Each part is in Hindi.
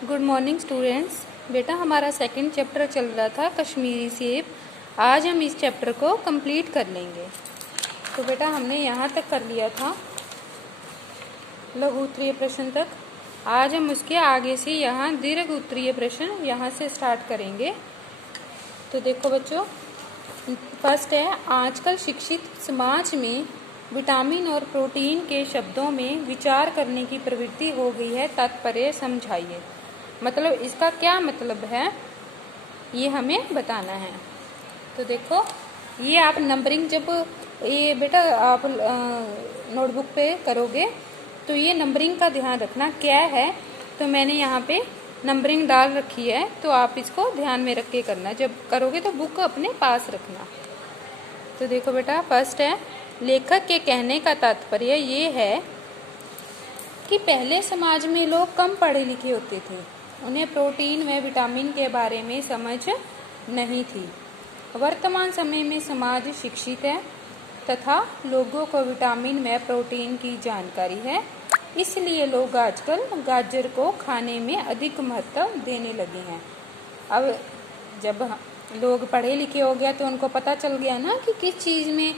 Good morning students. बेटा हमारा सेकंड चैप्टर चल रहा था कश्मीरी सेब। आज हम इस चैप्टर को कंप्लीट कर लेंगे। तो बेटा हमने यहाँ तक कर लिया था, लघु उत्तरीय प्रश्न तक। आज हम उसके आगे से यहाँ दीर्घ उत्तरीय प्रश्न यहाँ से स्टार्ट करेंगे। तो देखो बच्चों, फर्स्ट है, आजकल शिक्षित समाज में विटामिन और प्रोटीन के शब्दों में विचार करने की प्रवृत्ति हो गई है, तात्पर्य समझाइए। मतलब इसका क्या मतलब है ये हमें बताना है। तो देखो, ये आप नंबरिंग जब ये बेटा आप नोटबुक पे करोगे तो ये नंबरिंग का ध्यान रखना क्या है। तो मैंने यहाँ पे नंबरिंग डाल रखी है, तो आप इसको ध्यान में रख के करना। जब करोगे तो बुक अपने पास रखना। तो देखो बेटा, फर्स्ट है, लेखक के कहने का तात्पर्य ये है कि पहले समाज में लोग कम पढ़े लिखे होते थे, उन्हें प्रोटीन व विटामिन के बारे में समझ नहीं थी। वर्तमान समय में समाज शिक्षित है तथा लोगों को विटामिन व प्रोटीन की जानकारी है, इसलिए लोग आजकल गाजर को खाने में अधिक महत्व देने लगे हैं। अब जब लोग पढ़े लिखे हो गया तो उनको पता चल गया ना कि किस चीज़ में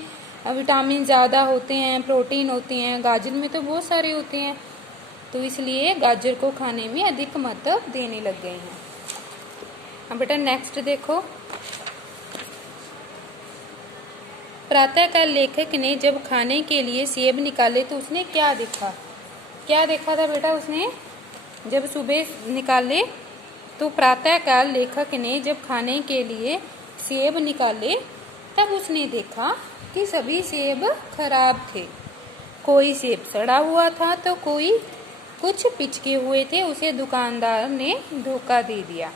विटामिन ज़्यादा होते हैं, प्रोटीन होते हैं। गाजर में तो बहुत सारे होते हैं, तो इसलिए गाजर को खाने में अधिक महत्व देने लग गए हैं। अब बेटा नेक्स्ट देखो, प्रातःकाल लेखक ने जब खाने के लिए सेब निकाले तो उसने क्या देखा। क्या देखा था बेटा उसने? जब सुबह निकाले तो प्रातःकाल लेखक ने जब खाने के लिए सेब निकाले तब उसने देखा कि सभी सेब खराब थे। कोई सेब सड़ा हुआ था तो कोई कुछ पिचके हुए थे। उसे दुकानदार ने धोखा दे दिया।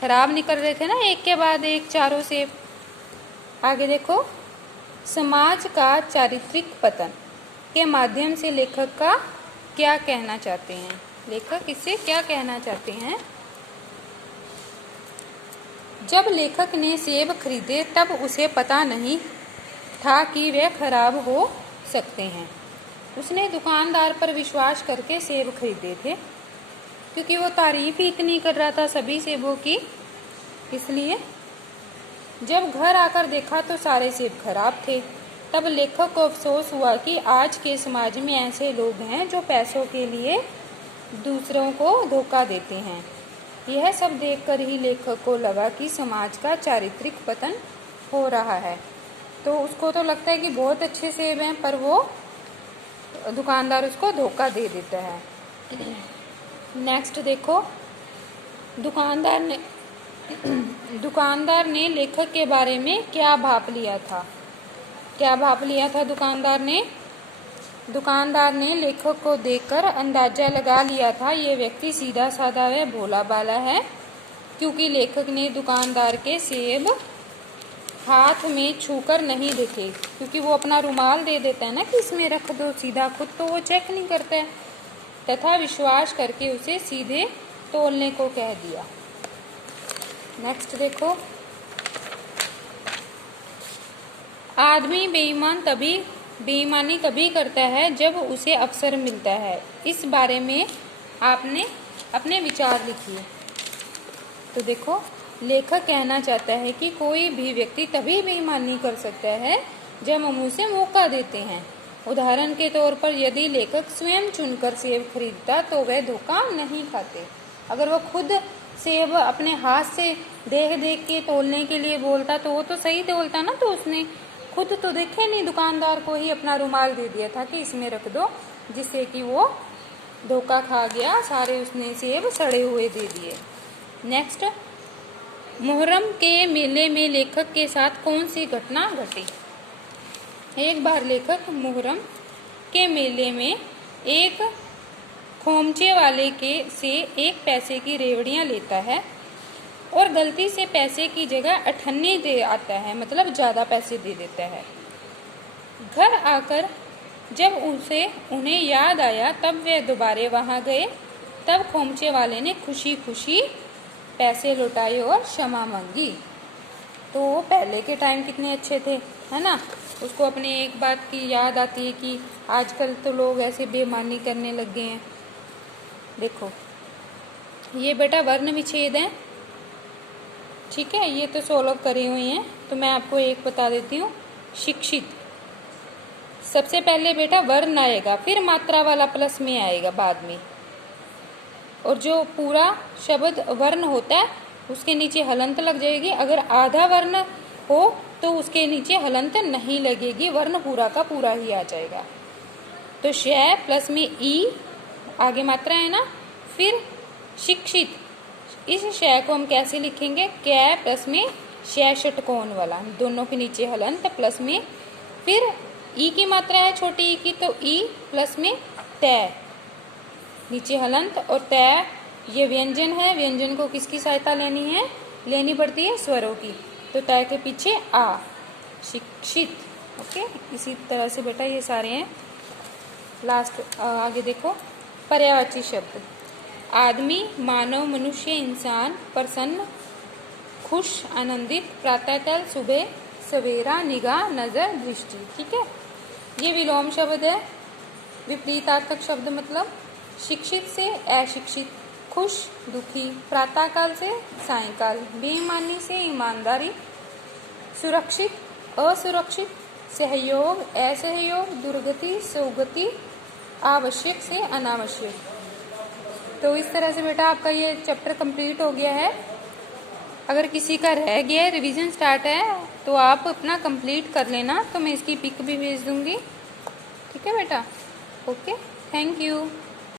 खराब निकल रहे थे ना, एक के बाद एक चारों सेब। आगे देखो, समाज का चारित्रिक पतन के माध्यम से लेखक का क्या कहना चाहते हैं। लेखक इससे क्या कहना चाहते हैं? जब लेखक ने सेब खरीदे तब उसे पता नहीं था कि वे खराब हो सकते हैं। उसने दुकानदार पर विश्वास करके सेब खरीदे थे, क्योंकि वो तारीफ ही इतनी कर रहा था सभी सेबों की। इसलिए जब घर आकर देखा तो सारे सेब खराब थे। तब लेखक को अफसोस हुआ कि आज के समाज में ऐसे लोग हैं जो पैसों के लिए दूसरों को धोखा देते हैं। यह सब देखकर ही लेखक को लगा कि समाज का चारित्रिक पतन हो रहा है। तो उसको तो लगता है कि बहुत अच्छे सेब हैं, पर वो दुकानदार उसको धोखा दे देता है। नेक्स्ट देखो, दुकानदार ने लेखक के बारे में क्या भाप लिया था। क्या भाप लिया था दुकानदार ने? दुकानदार ने लेखक को देखकर अंदाजा लगा लिया था ये व्यक्ति सीधा साधा व भोला भाला है, क्योंकि लेखक ने दुकानदार के सेब हाथ में छूकर नहीं देखे। क्योंकि वो अपना रुमाल दे देता है ना कि इसमें रख दो सीधा, खुद तो वो चेक नहीं करता है। तथा विश्वास करके उसे सीधे तोलने को कह दिया। नेक्स्ट देखो, आदमी बेईमानी तभी करता है जब उसे अवसर मिलता है। इस बारे में आपने अपने विचार लिखिए। तो देखो, लेखक कहना चाहता है कि कोई भी व्यक्ति तभी बेईमानी कर सकता है जब हम उसे मौका देते हैं। उदाहरण के तौर पर यदि लेखक स्वयं चुनकर सेब खरीदता तो वह धोखा नहीं खाते। अगर वो खुद सेब अपने हाथ से देख देख के तोलने के लिए बोलता तो वो तो सही तोलता ना। तो उसने खुद तो देखे नहीं, दुकानदार को ही अपना रुमाल दे दिया था कि इसमें रख दो, जिससे कि वो धोखा खा गया, सारे उसने सेब सड़े हुए दे दिए। नेक्स्ट, मुहर्रम के मेले में लेखक के साथ कौन सी घटना घटी। एक बार लेखक मुहर्रम के मेले में एक खोमचे वाले से 1 पैसे की रेवड़ियाँ लेता है और गलती से पैसे की जगह 98 दे आता है, मतलब ज़्यादा पैसे दे देता है। घर आकर जब उन्हें याद आया तब वे दोबारा वहाँ गए। तब खोमचे वाले ने खुशी खुशी पैसे लौटाए और क्षमा मांगी। तो पहले के टाइम कितने अच्छे थे, है ना। उसको अपने एक बात की याद आती है कि आजकल तो लोग ऐसे बेईमानी करने लग गए हैं। देखो, ये बेटा वर्ण विच्छेद है, ठीक है, ये तो सोल्व करे हुए हैं। तो मैं आपको एक बता देती हूँ, शिक्षित। सबसे पहले बेटा वर्ण आएगा, फिर मात्रा वाला प्लस में आएगा बाद में। और जो पूरा शब्द वर्ण होता है उसके नीचे हलंत लग जाएगी। अगर आधा वर्ण हो तो उसके नीचे हलंत नहीं लगेगी, वर्ण पूरा का पूरा ही आ जाएगा। तो श प्लस में ई, आगे मात्रा है ना, फिर शिक्षित। इस श को हम कैसे लिखेंगे, कै प्लस में श षटकोण वाला, दोनों के नीचे हलंत प्लस में, फिर ई की मात्रा है छोटी ई की, तो ई प्लस में तय, नीचे हलंत और तय। ये व्यंजन है, व्यंजन को किसकी सहायता लेनी है, लेनी पड़ती है स्वरों की, तो तय के पीछे आ, शिक्षित। ओके, इसी तरह से बेटा ये सारे हैं। लास्ट आगे देखो, पर्यायवाची शब्द। आदमी, मानव, मनुष्य, इंसान, प्रसन्न, खुश, आनंदित, प्रातःकाल, सुबह, सवेरा, निगाह, नजर, दृष्टि। ठीक है, ये विलोम शब्द है। विपरीतार्थक शब्द मतलब शिक्षित से अशिक्षित, खुश, दुखी, प्रातःकाल से सायंकाल, बेईमानी से ईमानदारी, सुरक्षित, असुरक्षित, सहयोग, असहयोग, दुर्गति, सुगति, आवश्यक से अनावश्यक। तो इस तरह से बेटा आपका ये चैप्टर कंप्लीट हो गया है। अगर किसी का रह गया है, रिवीजन स्टार्ट है, तो आप अपना कंप्लीट कर लेना, तो मैं इसकी पिक भी भेज दूंगी। ठीक है बेटा, ओके, थैंक यू।